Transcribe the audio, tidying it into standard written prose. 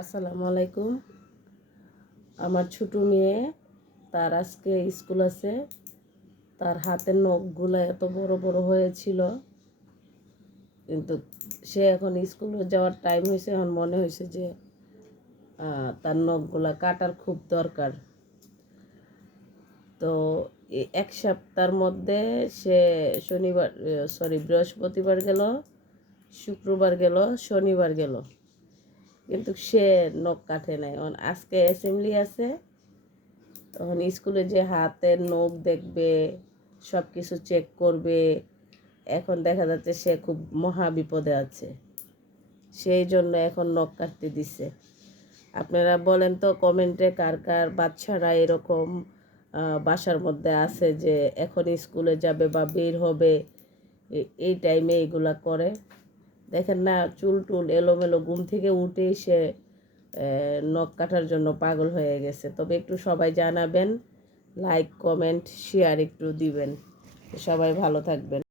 আসসালামু আলাইকুম। আমার ছোট মেয়ে, তার আজকে স্কুল আছে। তার হাতের নখগুলো এত বড় বড় হয়েছিল, কিন্তু সে এখন স্কুলে যাওয়ার টাইম হয়েছে। এখন মনে হয়েছে যে তার নখগুলা কাটার খুব দরকার। তো এক সপ্তাহের মধ্যে সে বৃহস্পতিবার গেল, শুক্রবার গেল, শনিবার গেল, কিন্তু সে নখ কাটে নাই। আজকে অ্যাসেম্বলি আছে, তখন স্কুলে যে হাতের নখ দেখবে, সব কিছু চেক করবে। এখন দেখা যাচ্ছে সে খুব মহা বিপদে আছে, সেই জন্য এখন নখ কাটতে দিছে। আপনারা বলেন তো কমেন্টে কার কার বাচ্চারা এরকম বাসার মধ্যে আছে যে এখন স্কুলে যাবে বা বের হবে, এই টাইমে এইগুলা করে। দেখেন না, চুল টুল এলোমেলো, ঘুম থেকে উঠেই সে নখ কাটার জন্য পাগল হয়ে গেছে। তবে একটু সবাই জানাবেন, লাইক কমেন্ট শেয়ার একটু দিবেন। সবাই ভালো থাকবেন।